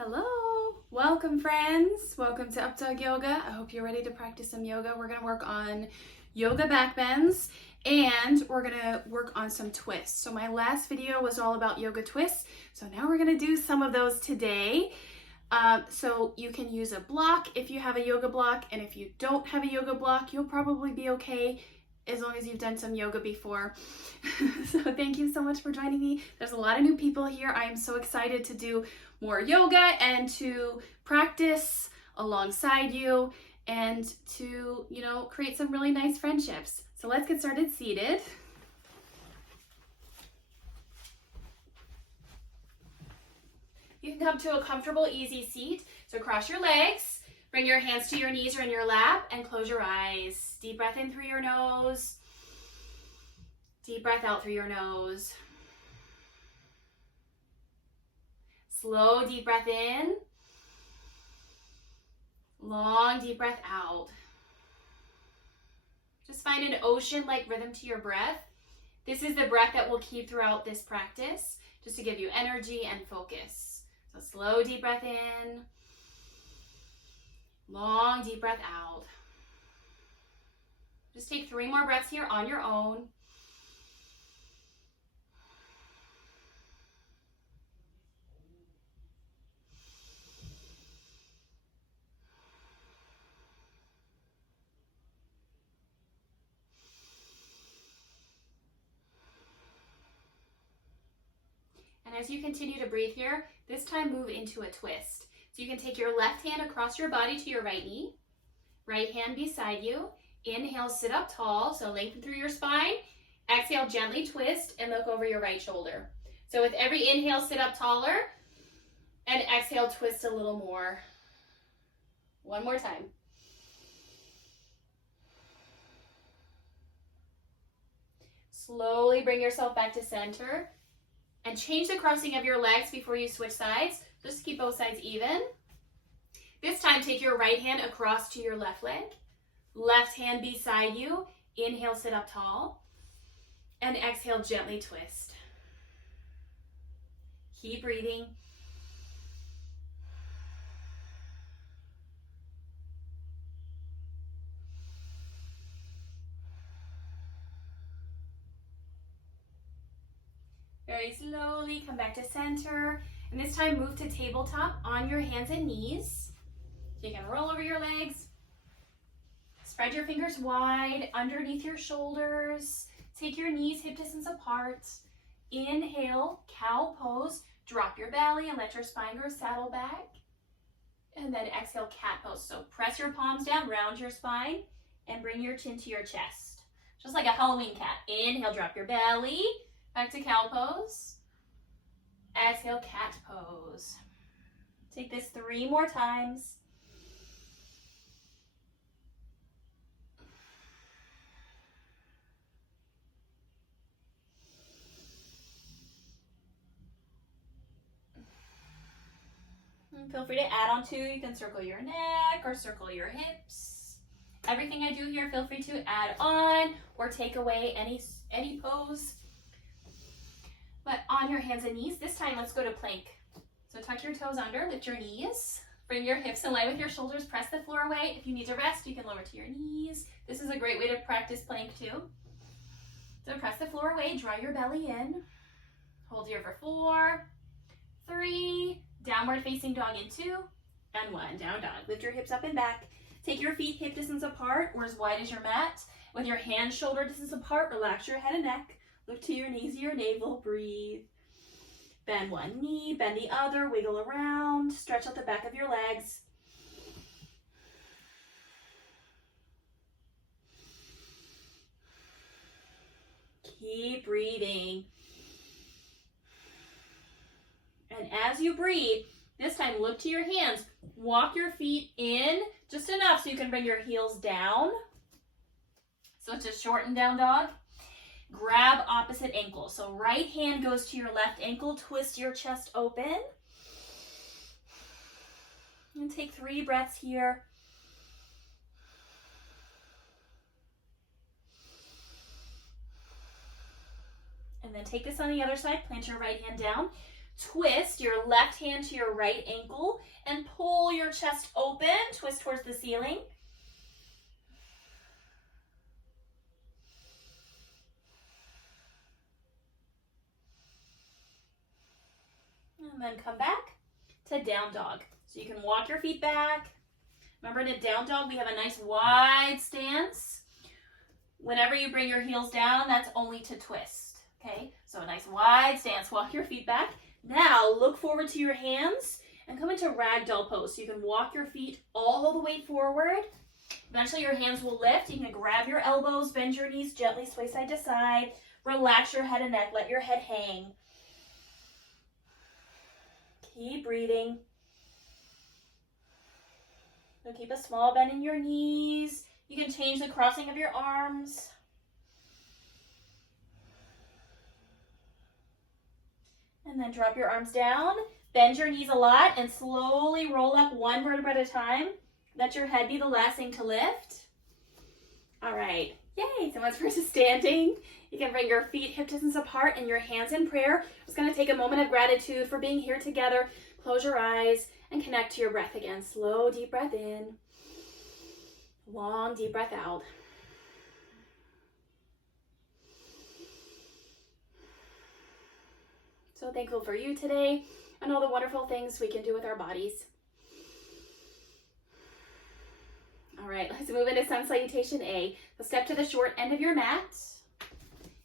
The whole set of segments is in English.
Hello, welcome friends. Welcome to Updawg-Yoga. I hope you're ready to practice some yoga. We're gonna work on yoga backbends and we're gonna work on some twists. So my last video was all about yoga twists. So now we're gonna do some of those today. So you can use a block if you have a yoga block, and if you don't have a yoga block, you'll probably be okay as long as you've done some yoga before. So thank you so much for joining me. There's a lot of new people here. I am so excited to do more yoga and to practice alongside you and to, create some really nice friendships. So let's get started seated. You can come to a comfortable, easy seat. So cross your legs. Bring your hands to your knees or in your lap and close your eyes. Deep breath in through your nose. Deep breath out through your nose. Slow deep breath in. Long deep breath out. Just find an ocean-like rhythm to your breath. This is the breath that we'll keep throughout this practice, just to give you energy and focus. So slow deep breath in. Long deep breath out. Just take 3 more breaths here on your own. And as you continue to breathe here, this time move into a twist. So you can take your left hand across your body to your right knee, right hand beside you. Inhale, sit up tall, so lengthen through your spine. Exhale, gently twist and look over your right shoulder. So with every inhale, sit up taller, and exhale, twist a little more. One more time. Slowly bring yourself back to center and change the crossing of your legs before you switch sides. Just keep both sides even. This time, take your right hand across to your left leg. Left hand beside you. Inhale, sit up tall. And exhale, gently twist. Keep breathing. Very slowly come back to center. And this time move to tabletop on your hands and knees. So you can roll over your legs. Spread your fingers wide underneath your shoulders. Take your knees hip distance apart. Inhale, cow pose. Drop your belly and let your spine go saddle back. And then exhale, cat pose. So press your palms down, round your spine, and bring your chin to your chest. Just like a Halloween cat. Inhale, drop your belly. Back to cow pose. Exhale, cat pose. Take this 3 more times. And feel free to add on too. You can circle your neck or circle your hips. Everything I do here, feel free to add on or take away any pose. But on your hands and knees, this time let's go to plank. So tuck your toes under, lift your knees, bring your hips in line with your shoulders, press the floor away. If you need to rest, you can lower to your knees. This is a great way to practice plank too. So press the floor away, draw your belly in. Hold here for 4, 3, downward facing dog in 2, and 1, down dog. Lift your hips up and back. Take your feet hip distance apart or as wide as your mat. With your hands shoulder distance apart, relax your head and neck. Look to your knees, your navel, breathe. Bend one knee, bend the other, wiggle around, stretch out the back of your legs. Keep breathing. And as you breathe, this time look to your hands. Walk your feet in just enough so you can bring your heels down. So it's a shortened down dog. Grab opposite ankle. So right hand goes to your left ankle. Twist your chest open. And take 3 breaths here. And then take this on the other side. Plant your right hand down. twist your left hand to your right ankle and pull your chest open, twist towards the ceiling. And then come back to down dog. So you can walk your feet back. Remember, in a down dog, we have a nice wide stance. Whenever you bring your heels down, that's only to twist. Okay, so a nice wide stance. Walk your feet back. Now look forward to your hands and come into ragdoll pose. So you can walk your feet all the way forward. Eventually your hands will lift. You can grab your elbows, bend your knees, gently sway side to side. Relax your head and neck. Let your head hang. Keep breathing. So keep a small bend in your knees. You can change the crossing of your arms. And then drop your arms down. Bend your knees a lot and slowly roll up one vertebra at a time. Let your head be the last thing to lift. All right. Yay. So much for standing. You can bring your feet hip distance apart and your hands in prayer. Just going to take a moment of gratitude for being here together. Close your eyes and connect to your breath again. Slow, deep breath in. Long, deep breath out. So thankful for you today and all the wonderful things we can do with our bodies. All right, let's move into sun salutation A. So step to the short end of your mat.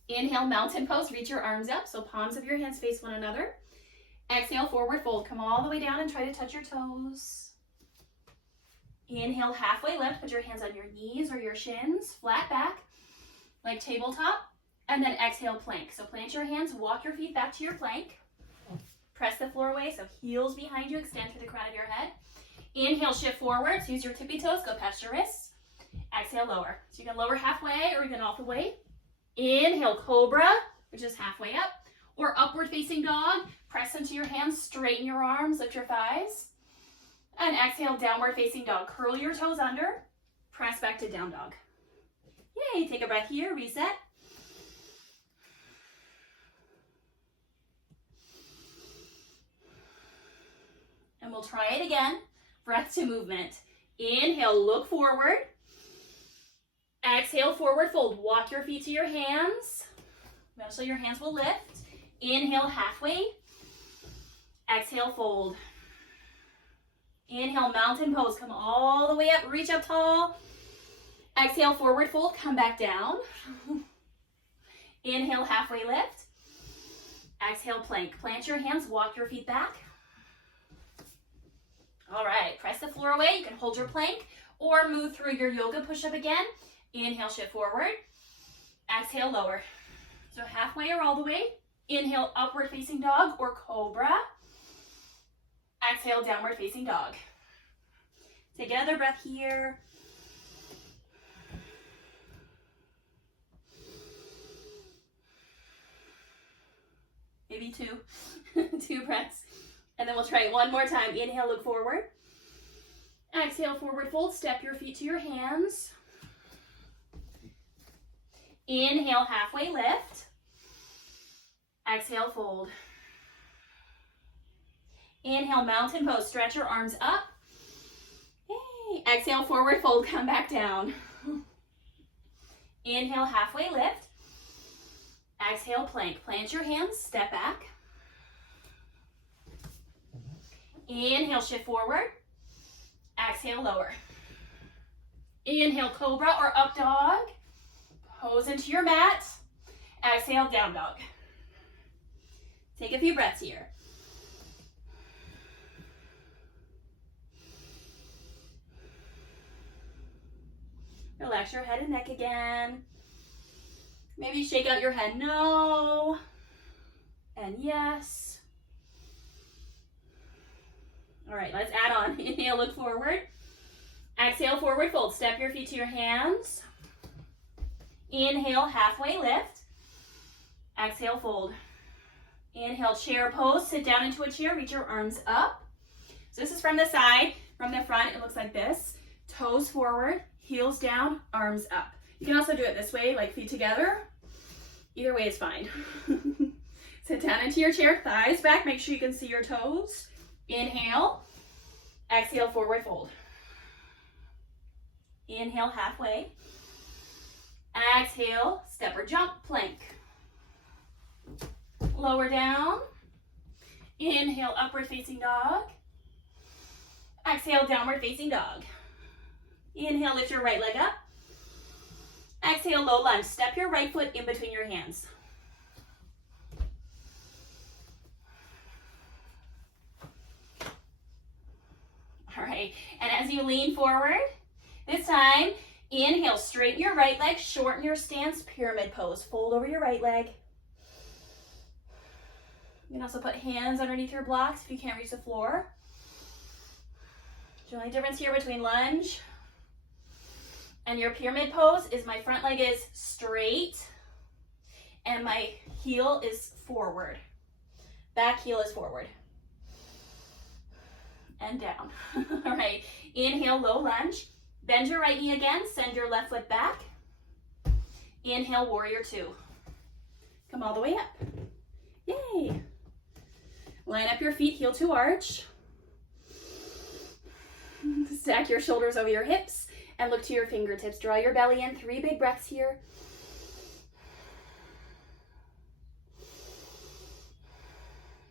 Inhale, mountain pose. Reach your arms up so palms of your hands face one another. Exhale, forward fold. Come all the way down and try to touch your toes. Inhale, halfway lift. Put your hands on your knees or your shins, flat back, like tabletop. And then exhale, plank. So plant your hands, walk your feet back to your plank. Press the floor away, so heels behind you, extend through the crown of your head. Inhale, shift forward. So use your tippy toes, go past your wrists. Exhale, lower. So you can lower halfway or even all the way. Inhale, cobra, which is halfway up. Or upward facing dog. Press into your hands, straighten your arms, lift your thighs. And exhale, downward facing dog. Curl your toes under. Press back to down dog. Yay, take a breath here, reset. And we'll try it again. Breath to movement. Inhale, look forward. Exhale, forward fold. Walk your feet to your hands. Eventually your hands will lift. Inhale, halfway. Exhale, fold. Inhale, mountain pose. Come all the way up, reach up tall. Exhale, forward fold, come back down. Inhale, halfway lift. Exhale, plank. Plant your hands, walk your feet back. All right, press the floor away. You can hold your plank or move through your yoga push-up again. Inhale, shift forward. Exhale, lower. So halfway or all the way. Inhale, upward facing dog or cobra. Exhale, downward facing dog. Take another breath here. Maybe two. 2 breaths. And then we'll try it one more time. Inhale, look forward. Exhale, forward fold. Step your feet to your hands. Inhale, halfway lift. Exhale, fold. Inhale, mountain pose. Stretch your arms up. Yay. Exhale, forward fold. Come back down. Inhale, halfway lift. Exhale, plank. Plant your hands. Step back. Inhale, shift forward. Exhale, lower. Inhale, cobra or up dog. Pose into your mat. Exhale, down dog. Take a few breaths here. Relax your head and neck again. Maybe shake out your head no and yes. All right, let's add on. Inhale, look forward. Exhale, forward fold. Step your feet to your hands. Inhale, halfway lift. Exhale, fold. Inhale, chair pose. Sit down into a chair. Reach your arms up. So this is from the side. From the front, it looks like this. Toes forward, heels down, arms up. You can also do it this way, like feet together. Either way is fine. Sit down into your chair, thighs back. Make sure you can see your toes. Inhale. Exhale, forward fold. Inhale, halfway. Exhale, step or jump, plank. Lower down. Inhale, upward facing dog. Exhale, downward facing dog. Inhale, lift your right leg up. Exhale, low lunge. Step your right foot in between your hands. All right, and as you lean forward, this time, inhale, straighten your right leg, shorten your stance, pyramid pose. Fold over your right leg. You can also put hands underneath your blocks if you can't reach the floor. The only difference here between lunge and your pyramid pose is my front leg is straight and my heel is forward. Back heel is forward. And down. All right, inhale, low lunge. Bend your right knee again, send your left foot back. Inhale, warrior two. Come all the way up. Yay. Line up your feet, heel to arch. Stack your shoulders over your hips and look to your fingertips. Draw your belly in, 3 big breaths here.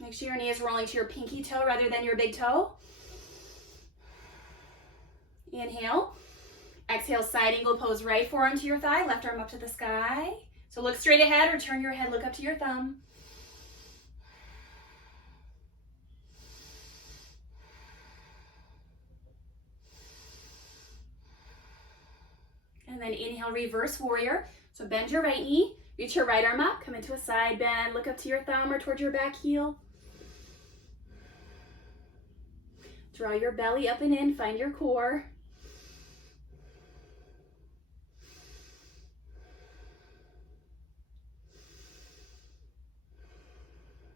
Make sure your knee is rolling to your pinky toe rather than your big toe. Inhale. Exhale, side angle pose, right forearm to your thigh, left arm up to the sky. So look straight ahead or turn your head, look up to your thumb. And then inhale, reverse warrior. So bend your right knee, reach your right arm up, come into a side bend, look up to your thumb or towards your back heel. Draw your belly up and in, find your core.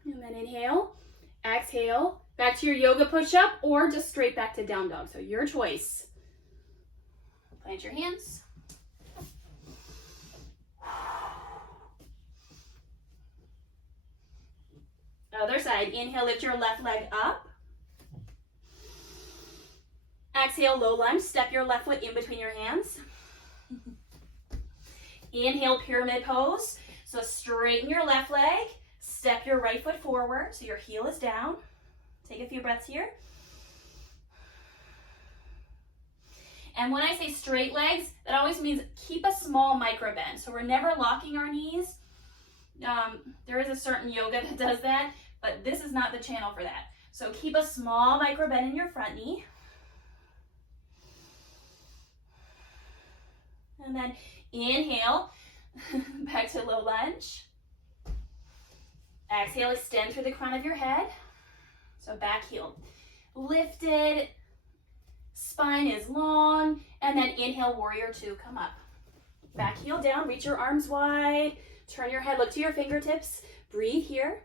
And then inhale, exhale, back to your yoga push-up or just straight back to down dog. So your choice. Plant your hands. Other side, inhale, lift your left leg up. Exhale, low lunge, step your left foot in between your hands. Inhale, pyramid pose. So straighten your left leg, step your right foot forward so your heel is down. Take a few breaths here. And when I say straight legs, that always means keep a small micro bend. So we're never locking our knees. There is a certain yoga that does that, but this is not the channel for that. So keep a small micro bend in your front knee. And then inhale, back to low lunge. Exhale, extend through the crown of your head. So back heel lifted, spine is long, and then inhale, warrior two, come up. Back heel down, reach your arms wide, turn your head, look to your fingertips, breathe here.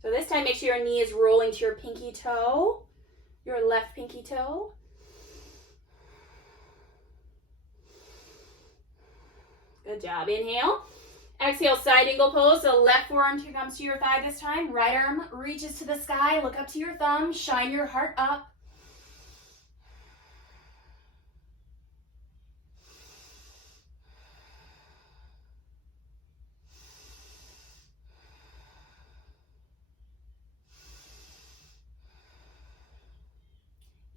So this time, make sure your knee is rolling to your pinky toe, your left pinky toe. Good job. Inhale. Exhale, side angle pose. So left forearm comes to your thigh this time. Right arm reaches to the sky. Look up to your thumb. Shine your heart up.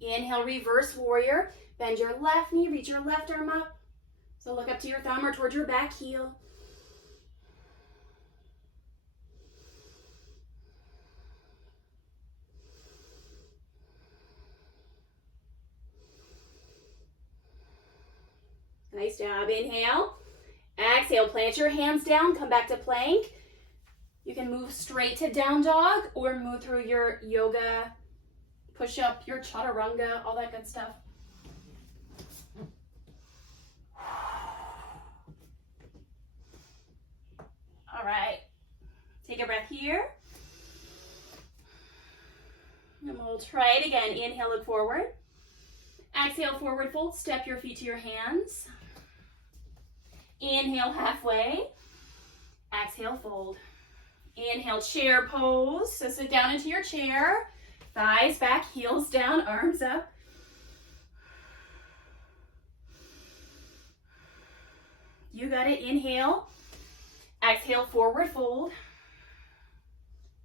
Inhale, reverse warrior. Bend your left knee, reach your left arm up. So look up to your thumb or towards your back heel. Nice job. Inhale. Exhale, plant your hands down, come back to plank. You can move straight to down dog or move through your yoga, push up, your chaturanga, all that good stuff. All right, take a breath here. And we'll try it again. Inhale, look forward. Exhale, forward fold. Step your feet to your hands. Inhale, halfway. Exhale, fold. Inhale, chair pose. So sit down into your chair. Thighs back, heels down, arms up. You got it. Inhale. Exhale, forward fold.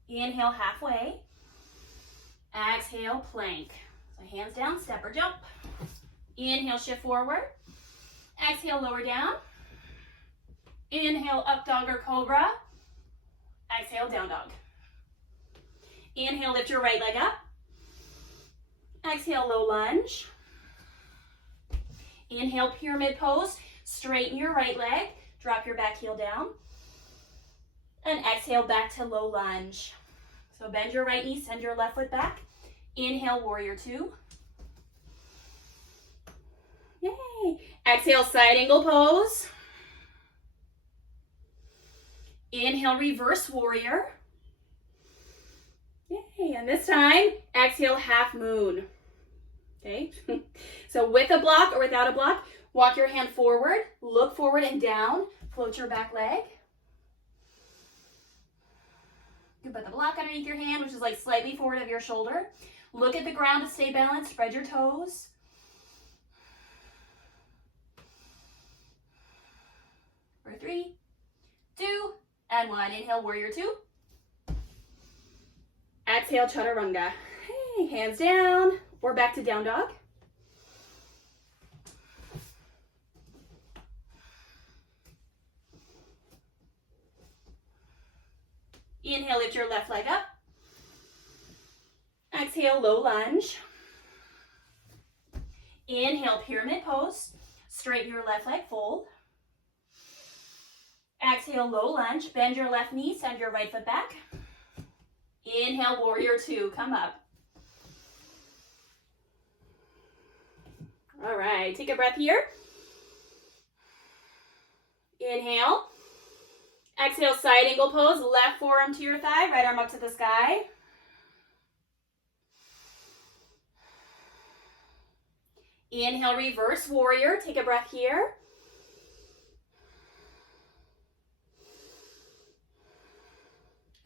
Inhale, halfway. Exhale, plank. So hands down, step or jump. Inhale, shift forward. Exhale, lower down. Inhale, up dog or cobra. Exhale, down dog. Inhale, lift your right leg up. Exhale, low lunge. Inhale, pyramid pose. Straighten your right leg. Drop your back heel down. And exhale, back to low lunge. So bend your right knee, send your left foot back. Inhale, warrior two. Yay. Exhale, side angle pose. Inhale, reverse warrior. Yay. And this time, exhale, half moon. Okay. So with a block or without a block, walk your hand forward, look forward and down, float your back leg. You can put the block underneath your hand, which is like slightly forward of your shoulder. Look at the ground to stay balanced, spread your toes. For 3, 2, and 1. Inhale, warrior two. Exhale, chaturanga. Hey, hands down, or back to down dog. Inhale, lift your left leg up. Exhale, low lunge. Inhale, pyramid pose. Straighten your left leg, fold. Exhale, low lunge. Bend your left knee, send your right foot back. Inhale, warrior two, come up. All right, take a breath here. Inhale. Exhale, side angle pose. Left forearm to your thigh, right arm up to the sky. Inhale, reverse warrior. Take a breath here.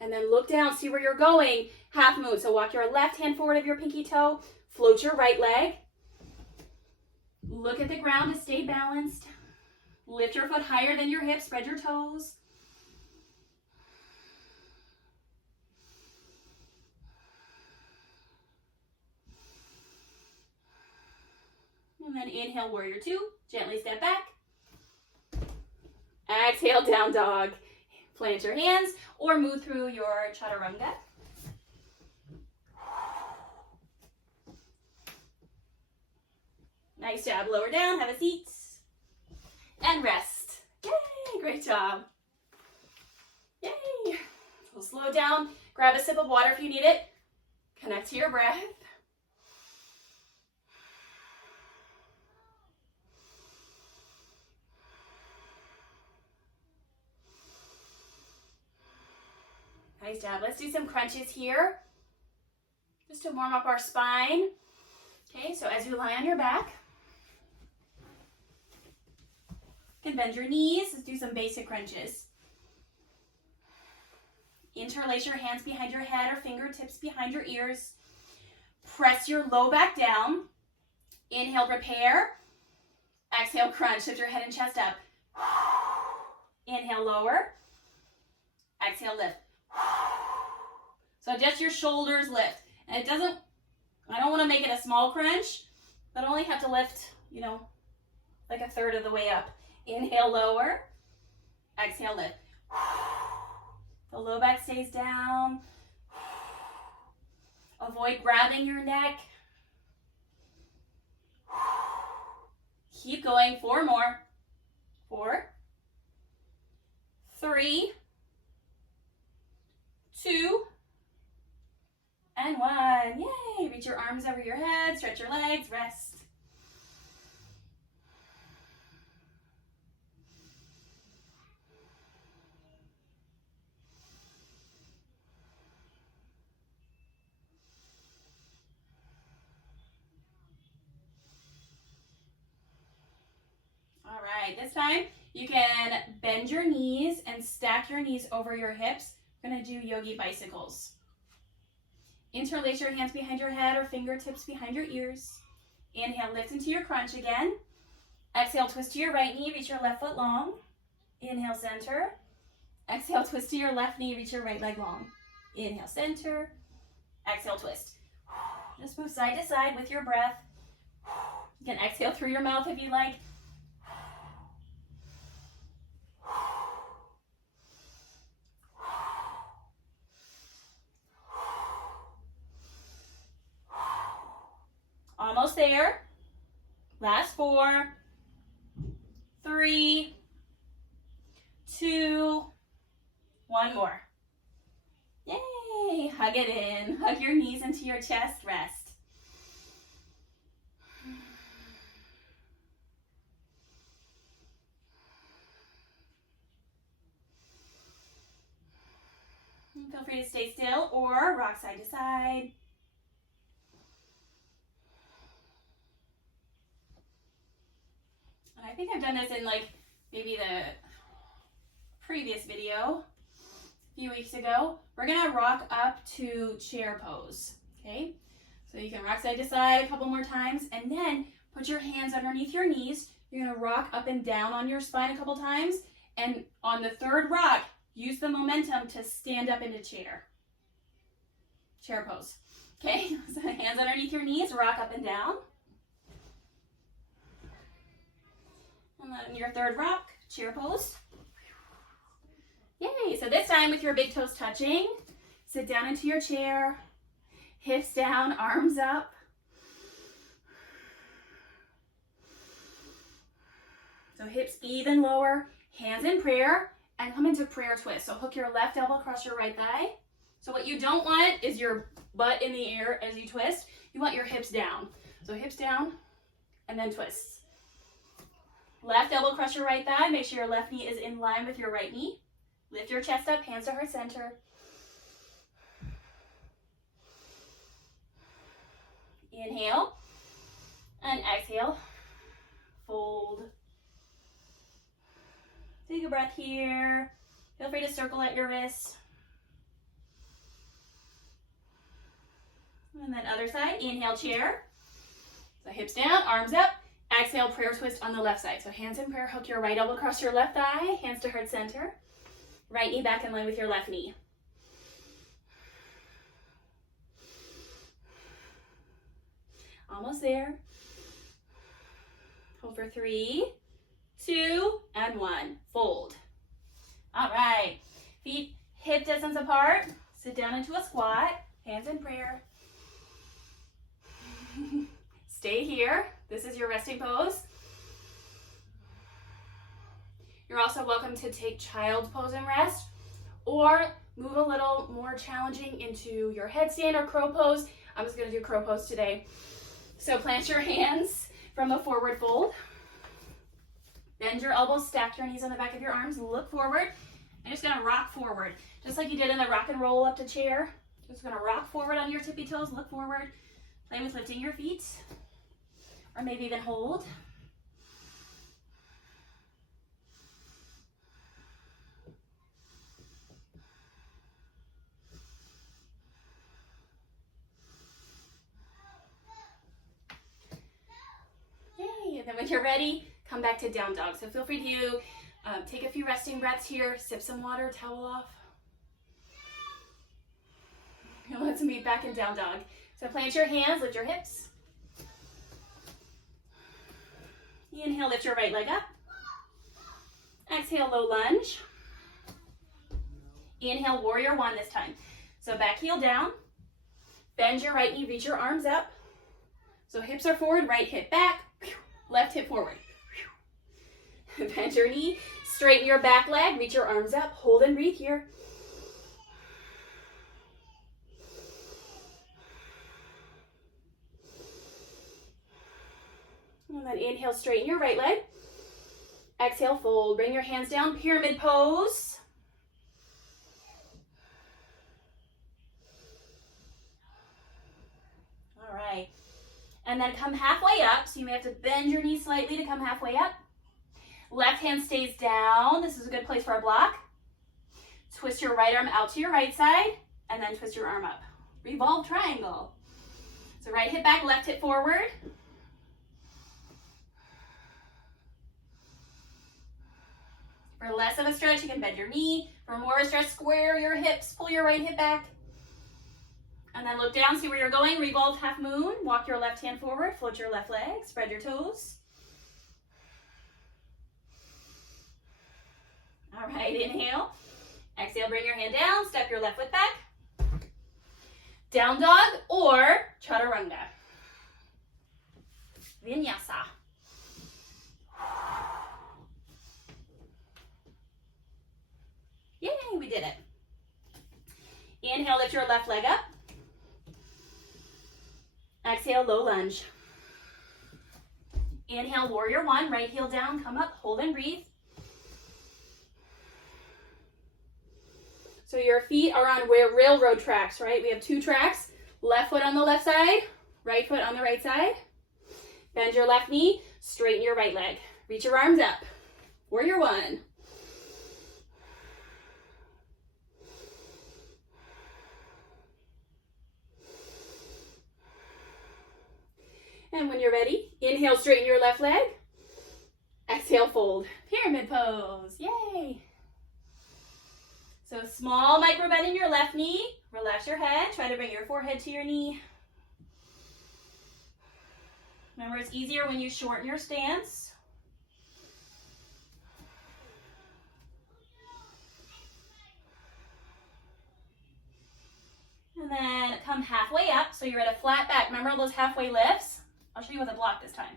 And then look down, see where you're going. Half moon. So walk your left hand forward of your pinky toe. Float your right leg. Look at the ground to stay balanced. Lift your foot higher than your hips. Spread your toes. And then inhale, warrior two. Gently step back. Exhale, down dog. Plant your hands or move through your chaturanga. Nice job. Lower down, have a seat. And rest. Yay, great job. Yay. We'll slow down. Grab a sip of water if you need it. Connect to your breath. Nice job. Let's do some crunches here, just to warm up our spine. Okay, so as you lie on your back, you can bend your knees. Let's do some basic crunches. Interlace your hands behind your head or fingertips behind your ears. Press your low back down. Inhale, prepare. Exhale, crunch. Shift your head and chest up. Inhale, lower. Exhale, lift. So just your shoulders lift. And it doesn't, I don't want to make it a small crunch, but only have to lift, like a third of the way up. Inhale, lower. Exhale, lift. The low back stays down. Avoid grabbing your neck. Keep going. 4 more. 4, 3, 2, and 1. Yay! Reach your arms over your head, stretch your legs, rest. right, this time you can bend your knees and stack your knees over your hips. We're gonna do yogi bicycles. Interlace your hands behind your head or fingertips behind your ears. Inhale, lift into your crunch again. Exhale, twist to your right knee, reach your left foot long. Inhale, center. Exhale, twist to your left knee, reach your right leg long. Inhale, center. Exhale, twist. Just move side to side with your breath. You can exhale through your mouth if you like. Almost there. Last 4, 3, 2, 1 more. Yay! Hug it in. Hug your knees into your chest. Rest. Feel free to stay still or rock side to side. And I think I've done this in like maybe the previous video a few weeks ago. We're gonna rock up to chair pose, okay? So you can rock side to side a couple more times and then put your hands underneath your knees. You're gonna rock up and down on your spine a couple times, and on the third rock, use the momentum to stand up into chair pose. Okay, so hands underneath your knees, rock up and down. And then your third rock, chair pose. Yay, so this time with your big toes touching, sit down into your chair, hips down, arms up. So hips even lower, hands in prayer, and come into prayer twist. So hook your left elbow across your right thigh. So what you don't want is your butt in the air as you twist. You want your hips down. So hips down, and then twists. Left elbow across your right thigh. Make sure your left knee is in line with your right knee. Lift your chest up, hands to heart center. Inhale, and exhale. Fold. Take a breath here. Feel free to circle at your wrists. And then other side, inhale, chair. So hips down, arms up. Exhale, prayer twist on the left side. So hands in prayer, hook your right elbow across your left thigh, hands to heart center. Right knee back in line with your left knee. Almost there. Hold for 3, 2, and 1. Fold. All right. Feet hip distance apart. Sit down into a squat. Hands in prayer. Stay here. This is your resting pose. You're also welcome to take child's pose and rest, or move a little more challenging into your headstand or crow pose. I'm just going to do crow pose today. So plant your hands from a forward fold. Bend your elbows, stack your knees on the back of your arms, look forward. I'm just going to rock forward, just like you did in the rock and roll up to chair. Just going to rock forward on your tippy toes, look forward. Play with lifting your feet, or maybe even hold. Yay, and then when you're ready, come back to down dog. So feel free to take a few resting breaths here, sip some water, towel off. And let's meet back in down dog. So plant your hands, lift your hips. Inhale, lift your right leg up. Exhale, low lunge. Inhale, warrior one this time. So back heel down. Bend your right knee, reach your arms up. So hips are forward, right hip back, left hip forward. Bend your knee, straighten your back leg, reach your arms up, hold and breathe here. And then inhale, straighten your right leg. Exhale, fold. Bring your hands down, pyramid pose. All right. And then come halfway up. So you may have to bend your knees slightly to come halfway up. Left hand stays down. This is a good place for a block. Twist your right arm out to your right side, and then twist your arm up. Revolve triangle. So right hip back, left hip forward. For less of a stretch, you can bend your knee. For more of a stretch, square your hips, pull your right hip back. And then look down, see where you're going. Revolve half moon. Walk your left hand forward, float your left leg, spread your toes. All right, inhale. Exhale, bring your hand down, step your left foot back. Down dog or chaturanga. Vinyasa. Yay, we did it. Inhale, lift your left leg up. Exhale, low lunge. Inhale, warrior one, right heel down, come up, hold and breathe. So your feet are on railroad tracks, right? We have two tracks, left foot on the left side, right foot on the right side. Bend your left knee, straighten your right leg. Reach your arms up. Warrior one. And when you're ready, inhale, straighten your left leg. Exhale, fold. Pyramid pose. Yay. So small micro bend in your left knee. Relax your head. Try to bring your forehead to your knee. Remember, it's easier when you shorten your stance. And then come halfway up. So you're at a flat back. Remember all those halfway lifts? I'll show you with a block this time.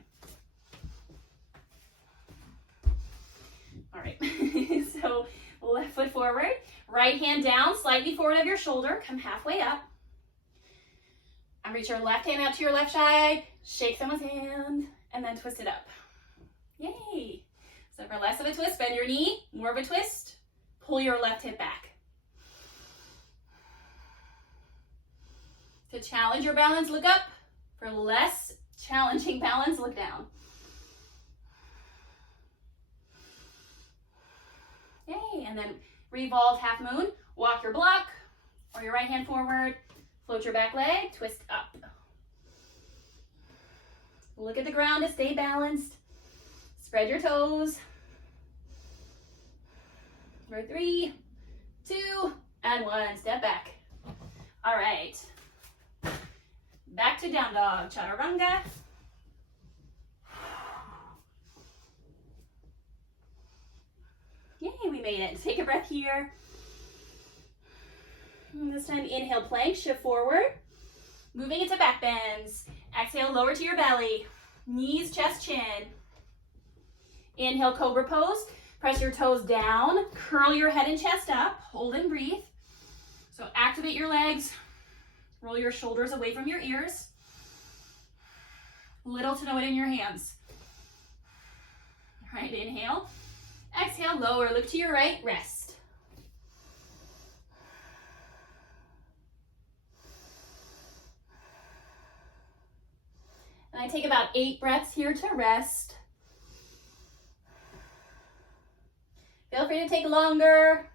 All right. So left foot forward. Right hand down, slightly forward of your shoulder. Come halfway up. And reach your left hand out to your left side. Shake someone's hand. And then twist it up. Yay. So for less of a twist, bend your knee. More of a twist. Pull your left hip back. To challenge your balance, look up. For less challenging balance, look down. Yay. And then revolve half moon. Walk your block or your right hand forward. Float your back leg. Twist up. Look at the ground to stay balanced. Spread your toes. For 3, 2, and 1. Step back. All right. Back to down dog, chaturanga. Yay, we made it. Take a breath here. And this time, inhale, plank, shift forward. Moving into back bends. Exhale, lower to your belly. Knees, chest, chin. Inhale, cobra pose. Press your toes down. Curl your head and chest up. Hold and breathe. So activate your legs. Roll your shoulders away from your ears. Little to no weight in your hands. All right, inhale. Exhale, lower. Look to your right. Rest. And I take about 8 breaths here to rest. Feel free to take longer.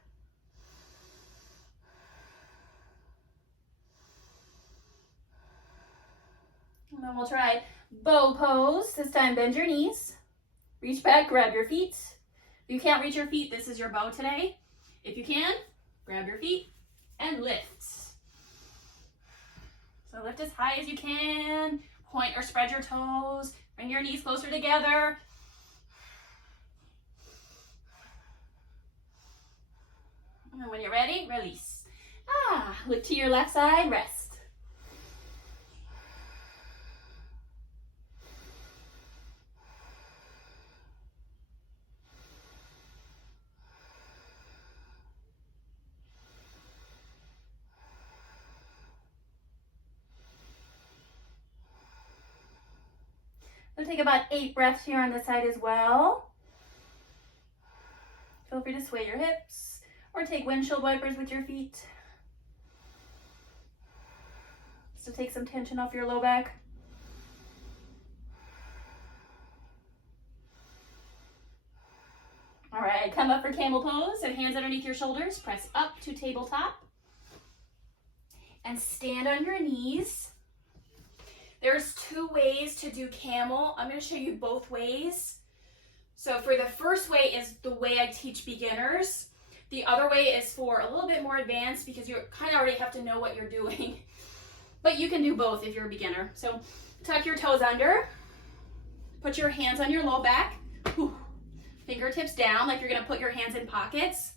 And then we'll try bow pose. This time, bend your knees. Reach back, grab your feet. If you can't reach your feet, this is your bow today. If you can, grab your feet and lift. So lift as high as you can. Point or spread your toes. Bring your knees closer together. And when you're ready, release. Look to your left side, rest. We'll take about 8 breaths here on this side as well. Feel free to sway your hips or take windshield wipers with your feet. Just to take some tension off your low back. right, come up for camel pose. So hands underneath your shoulders, press up to tabletop. And stand on your knees. There's 2 ways to do camel. I'm going to show you both ways. So for the first way is the way I teach beginners. The other way is for a little bit more advanced because you kind of already have to know what you're doing. But you can do both if you're a beginner. So tuck your toes under. Put your hands on your low back. Fingertips down like you're going to put your hands in pockets.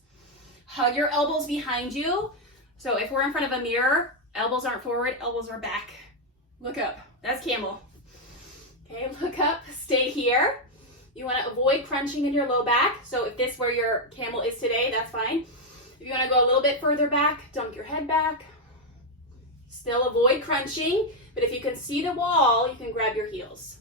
Hug your elbows behind you. So if we're in front of a mirror, elbows aren't forward, elbows are back. Look up. That's camel. Okay, look up. Stay here. You want to avoid crunching in your low back. So if this is where your camel is today, that's fine. If you want to go a little bit further back, dunk your head back. Still avoid crunching, but if you can see the wall, you can grab your heels.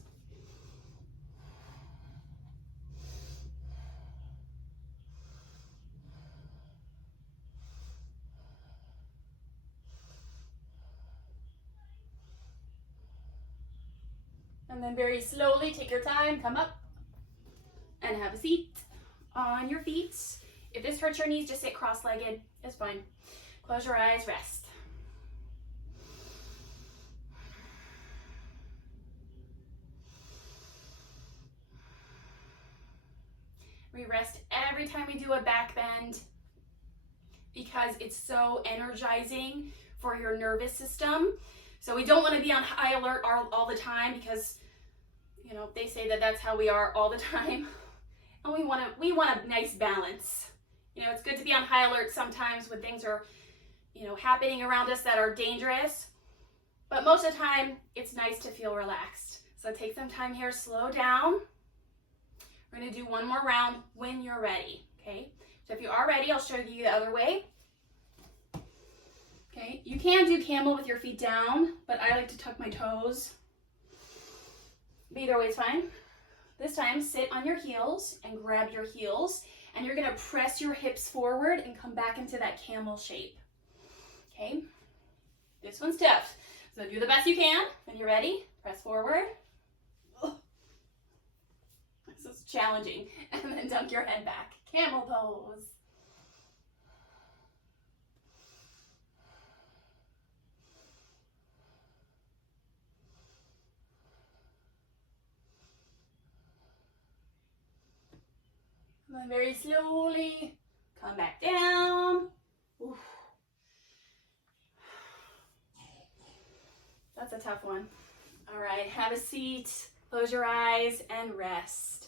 And then very slowly, take your time, come up and have a seat on your feet. If this hurts your knees, just sit cross-legged. It's fine. Close your eyes, rest. We rest every time we do a back bend because it's so energizing for your nervous system. So we don't want to be on high alert all the time because, you know, they say that that's how we are all the time. And we want a nice balance. You know, it's good to be on high alert sometimes when things are, you know, happening around us that are dangerous. But most of the time, it's nice to feel relaxed. So take some time here, slow down. We're going to do one more round when you're ready, okay? So if you are ready, I'll show you the other way. Okay, you can do camel with your feet down, but I like to tuck my toes. But either way is fine. This time, sit on your heels and grab your heels, and you're going to press your hips forward and come back into that camel shape. Okay, this one's tough. So do the best you can. When you're ready, press forward. This is challenging. And then dunk your head back. Camel pose. And then very slowly come back down. Oof. That's a tough one. All right, have a seat, close your eyes, and rest.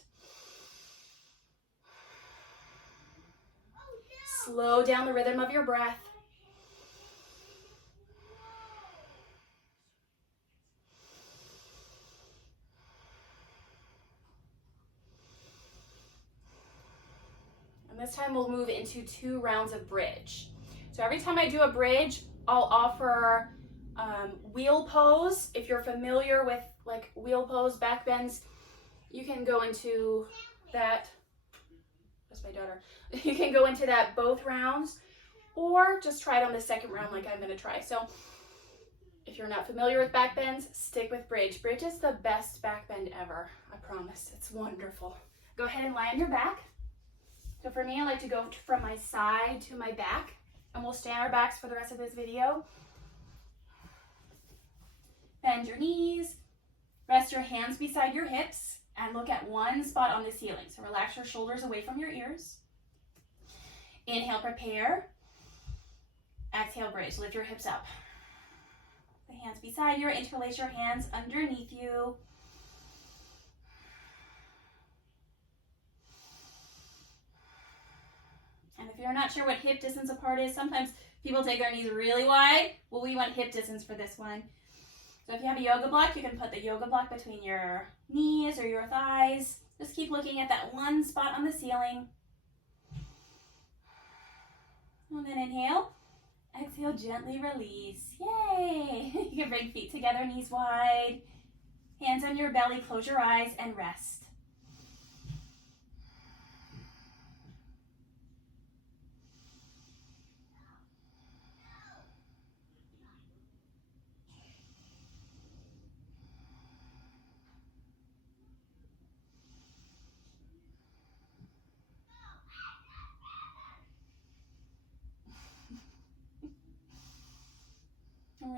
Slow down the rhythm of your breath. And this time we'll move into 2 rounds of bridge. So every time I do a bridge, I'll offer wheel pose. If you're familiar with like wheel pose, back bends, you can go into that. That's my daughter. You can go into that both rounds, or just try it on the second round like I'm going to try. So if you're not familiar with back bends, stick with bridge. Bridge is the best back bend ever. I promise. It's wonderful. Go ahead and lie on your back. So for me, I like to go from my side to my back, and we'll stay on our backs for the rest of this video. Bend your knees, rest your hands beside your hips, and look at one spot on the ceiling. So relax your shoulders away from your ears. Inhale, prepare. Exhale, bridge. Lift your hips up. The hands beside you, interlace your hands underneath you. And if you're not sure what hip distance apart is, sometimes people take their knees really wide. Well, we want hip distance for this one. So if you have a yoga block, you can put the yoga block between your knees or your thighs. Just keep looking at that one spot on the ceiling. And then inhale. Exhale, gently release. Yay! You can bring feet together, knees wide. Hands on your belly, close your eyes, and rest.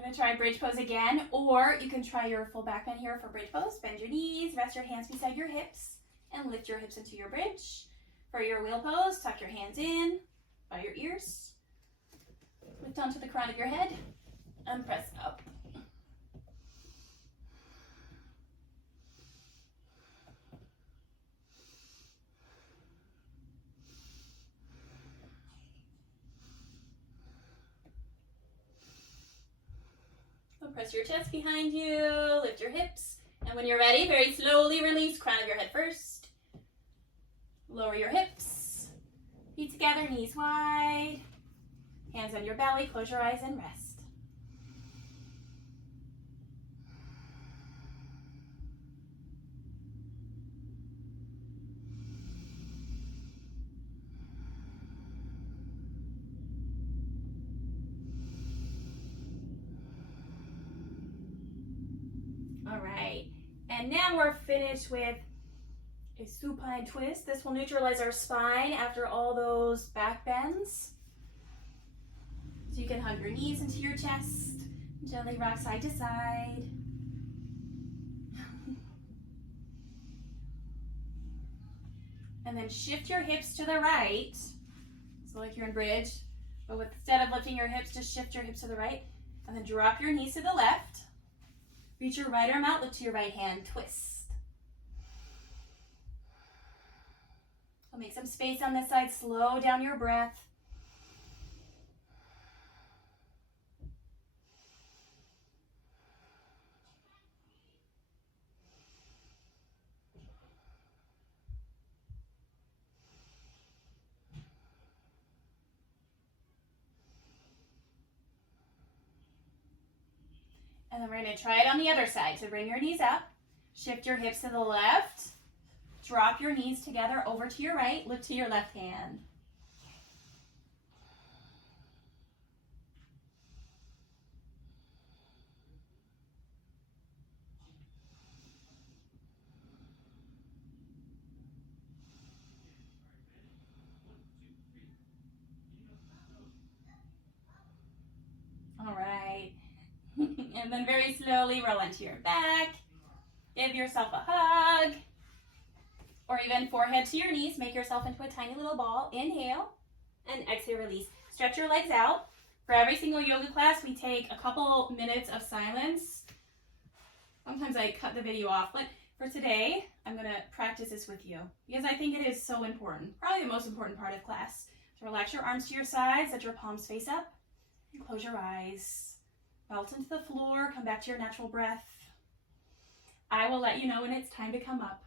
gonna try bridge pose again, or you can try your full back bend here for bridge pose. Bend your knees, rest your hands beside your hips, and lift your hips into your bridge. For your wheel pose, tuck your hands in by your ears. Lift onto the crown of your head and press up. So press your chest behind you, lift your hips, and when you're ready, very slowly release, crown of your head first. Lower your hips, feet together, knees wide, hands on your belly, close your eyes and rest. All right, and now we're finished with a supine twist. This will neutralize our spine after all those back bends. So you can hug your knees into your chest, gently rock side to side. And then shift your hips to the right. So like you're in bridge, but instead of lifting your hips, just shift your hips to the right. And then drop your knees to the left. Reach your right arm out, look to your right hand, twist. So make some space on this side, slow down your breath. And then we're going to try it on the other side. So bring your knees up, shift your hips to the left, drop your knees together over to your right, look to your left hand. All right. And then very slowly roll onto your back. Give yourself a hug. Or even forehead to your knees. Make yourself into a tiny little ball. Inhale. And exhale, release. Stretch your legs out. For every single yoga class, we take a couple minutes of silence. Sometimes I cut the video off, but for today, I'm going to practice this with you because I think it is so important. Probably the most important part of class. So relax your arms to your sides, let your palms face up, and close your eyes. Melt into the floor, come back to your natural breath. I will let you know when it's time to come up.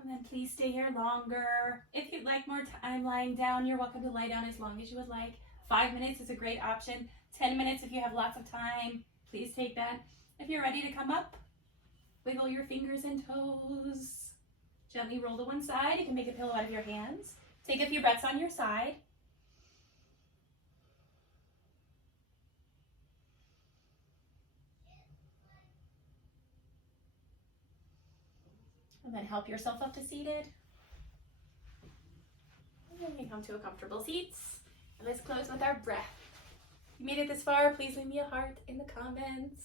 And then please stay here longer. If you'd like more time lying down, you're welcome to lie down as long as you would like. 5 minutes is a great option. 10 minutes if you have lots of time, please take that. If you're ready to come up, wiggle your fingers and toes. Gently roll to one side. You can make a pillow out of your hands. Take a few breaths on your side. And then help yourself up to seated. And then you can come to a comfortable seat. And let's close with our breath. If you made it this far, please leave me a heart in the comments.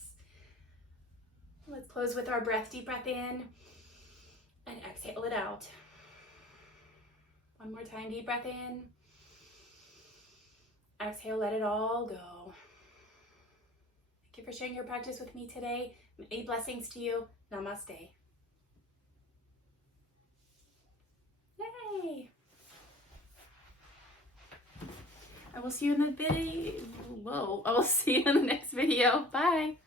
Let's close with our breath. Deep breath in and exhale it out. One more time, deep breath in. Exhale, let it all go. Thank you for sharing your practice with me today. Many blessings to you. Namaste. Yay! I will see you in the video. I will see you in the next video. Bye.